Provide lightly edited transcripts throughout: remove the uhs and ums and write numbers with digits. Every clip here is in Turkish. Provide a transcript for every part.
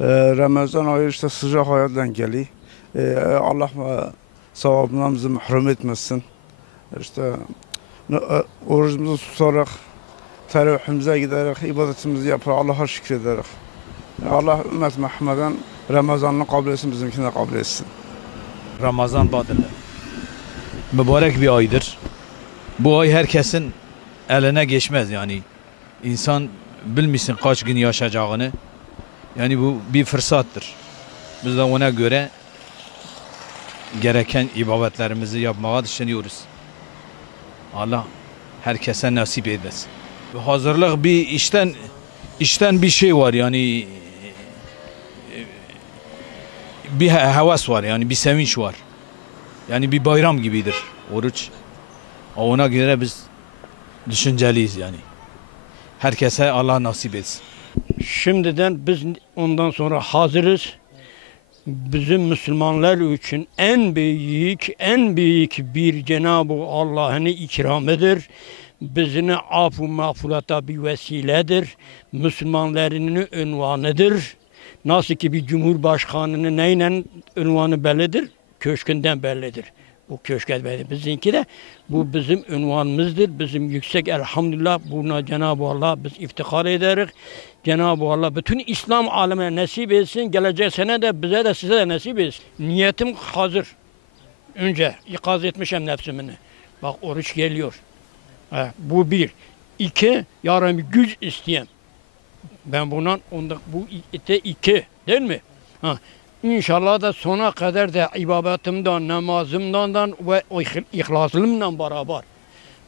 Ramazan ayı işte sıcak hayattan geliyor. Allah sevabından bizi mahrum etmesin. İşte orucumuzu tutarak, teravihimize giderek, ibadetimizi yaparak Allah'a şükrederek. Allah ümmet Muhammed'den Ramazan'ını kabul etsin, bizimkini de kabul etsin. Ramazan badırlı. Mübarek bir aydır. Bu ay herkesin eline geçmez yani. İnsan bilmişsin kaç gün yaşayacağını. Yani bu bir fırsattır. Biz de ona göre gereken ibadetlerimizi yapmaya düşünüyoruz. Allah herkese nasip etsin. Hazırlık bir işten bir şey var yani bir havas var yani bir sevinç var. Yani bir bayram gibidir oruç. Ona göre biz düşünceliyiz yani. Herkese Allah nasip etsin. Şimdiden biz ondan sonra hazırız. Bizim Müslümanlar için en büyük bir Cenab-ı Allah'ın ikramıdır. Bizini af-ı mağfurata bir vesiledir. Müslümanların ünvanıdır. Nasıl ki bir cumhurbaşkanının neyle ünvanı bellidir? Köşkünden bellidir. Bu köşke bellidir. Bizimki de bu bizim ünvanımızdır. Bizim yüksek elhamdülillah buna Cenab-ı Allah biz iftihar ederiz. Cenab-ı Allah bütün İslam alemine nasip etsin. Gelecek sene de bize de size de nasip etsin. Niyetim hazır. Önce ikaz etmişim nefsimini. Bak oruç geliyor. Bu bir. İki, yarın bir güç isteyeyim. Ben bundan bu iki değil mi? İnşallah da sona kadar da ibadetimden, namazımdan ve ihlasımla beraber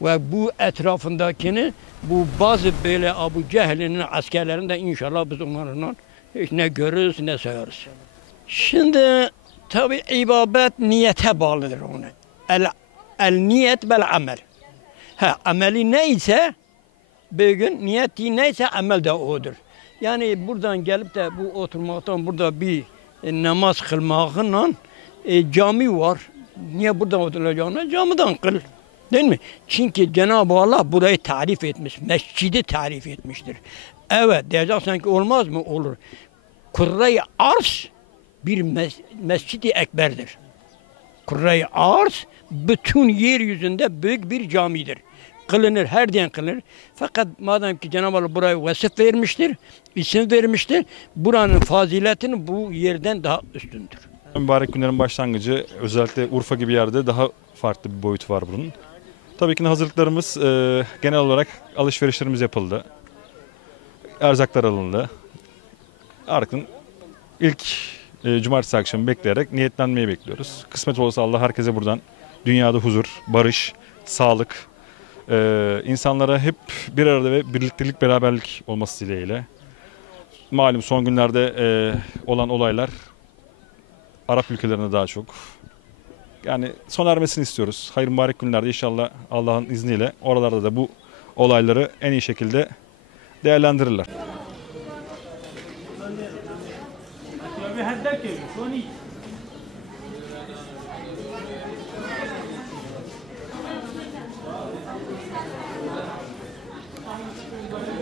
ve bu etrafındakini bu bazı böyle Abu Cehil'in askerlerinde inşallah biz onlarla hiç ne görürüz ne sayarız. Şimdi tabi ibadet niyete bağlıdır onu. El niyet bel amel. Ameli neyse bir gün niyeti neyse amel de odur. Yani buradan gelip de bu oturmaktan burada bir namaz kılmakla cami var. Niye burada oturacağına camiden kıl. Değil mi? Çünkü Cenab-ı Allah burayı tarif etmiş. Mescidi tarif etmiştir. Evet diyeceksin ki olmaz mı? Olur. Kurre-i Arş bir mescidi ekberdir. Kurre-i Arş bütün yeryüzünde büyük bir camidir. Kılınır, her diyen kılınır. Fakat madem ki Cenab-ı Allah buraya vasıf vermiştir, isim vermiştir, buranın faziletini bu yerden daha üstündür. Mübarek günlerin başlangıcı özellikle Urfa gibi yerde daha farklı bir boyutu var bunun. Tabii ki hazırlıklarımız genel olarak alışverişlerimiz yapıldı. Erzaklar alındı. Artık ilk cumartesi akşamı bekleyerek niyetlenmeyi bekliyoruz. Kısmet olursa Allah herkese buradan dünyada huzur, barış, sağlık, insanlara hep bir arada ve birliktelik, beraberlik olması dileğiyle. Malum son günlerde olan olaylar Arap ülkelerinde daha çok. Yani sona ermesini istiyoruz. Hayır mübarek günlerde inşallah Allah'ın izniyle oralarda da bu olayları en iyi şekilde değerlendirirler.